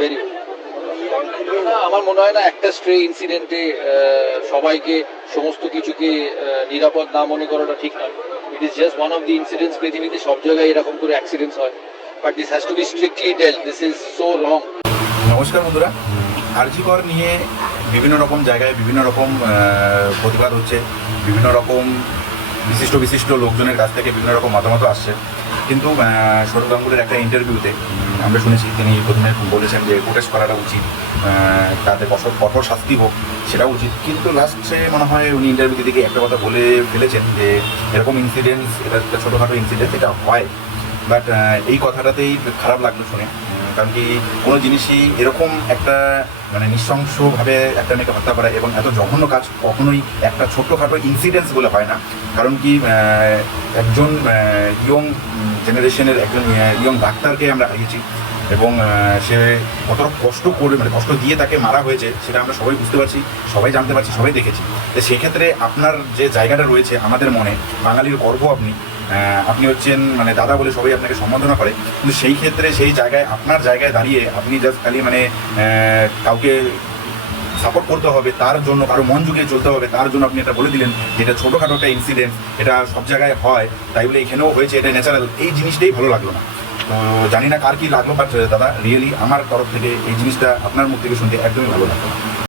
Very আমার মনে হয় না একটা স্ট্রে ইনসিডেন্টে সবাইকে সমস্ত কিছুকে নিরাপদ না মনে করাটা ঠিক নয়। It is just one of the incidents. পৃথিবীতে সব জায়গায় এরকম করে অ্যাক্সিডেন্টস হয়, but this has to B strictly ডেল্ট। This is so রং। নমস্কার বন্ধুরা, আরজি কর নিয়ে বিভিন্ন রকম জায়গায় বিভিন্ন রকম প্রতিবাদ হচ্ছে, বিভিন্ন রকম বিশিষ্ট লোকজনের কাছ থেকে বিভিন্ন রকম মতামত আসছে। কিন্তু সৌরভ গাঙ্গুলির একটা ইন্টারভিউতে আমরা শুনেছি তিনি প্রথমে বলেছেন যে প্রোটেস্ট করাটা উচিত, তাতে কঠোর শাস্তি হোক সেটা উচিত। কিন্তু লাস্টে মনে হয় উনি ইন্টারভিউ থেকে একটা কথা বলে ফেলেছেন যে এরকম ইনসিডেন্টস, এটা একটা ছোটোখাটো ইনসিডেন্ট, এটা হয়। বাট এই কথাটাতেই খারাপ লাগলো শুনে। কারণ কি কোনো জিনিসই এরকম একটা মানে নৃশংসভাবে একটা মেয়েকে হত্যা করা এবং এত জঘন্য কাজ কখনোই একটা ছোট্টখাটো ইনসিডেন্টস বলে হয় না। কারণ কি একজন ইয়ং জেনারেশনের একজন ইয়ং ডাক্তারকে আমরা হারিয়েছি এবং সে কতটা কষ্ট করে মানে কষ্ট দিয়ে তাকে মারা হয়েছে সেটা আমরা সবাই বুঝতে পারছি, সবাই জানতে পারছি, সবাই দেখেছি। তো সেক্ষেত্রে আপনার যে জায়গাটা রয়েছে আমাদের মনে, বাঙালির গর্ব আপনি হচ্ছেন মানে দাদা বলে সবাই আপনাকে সম্বোধনা করে। কিন্তু সেই ক্ষেত্রে সেই জায়গায় আপনার জায়গায় দাঁড়িয়ে আপনি জাস্ট খালি মানে কাউকে সাপোর্ট করতে হবে, তার জন্য কারো মন জুগিয়ে চলতে হবে, তার জন্য আপনি এটা বলে দিলেন যে এটা ছোটোখাটো একটা ইনসিডেন্ট, এটা সব জায়গায় হয়, তাই বলে এখানেও হয়েছে, এটা ন্যাচারাল। এই জিনিসটাই ভালো লাগলো না। তো জানি না কার কী লাগলো, বাট দাদা রিয়েলি আমার তরফ থেকে এই জিনিসটা আপনার মুখ থেকে শুনতে একদমই ভালো লাগলো।